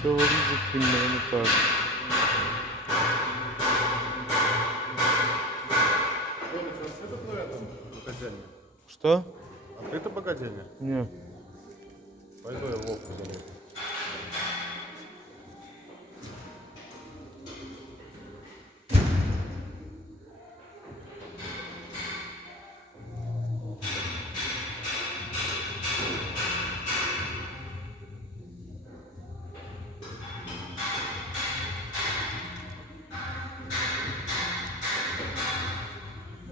Все выглядит примерно так. Открыто на этом богадельне? Что? Открыто богадельне? Не. Пойду я Вовку залезу.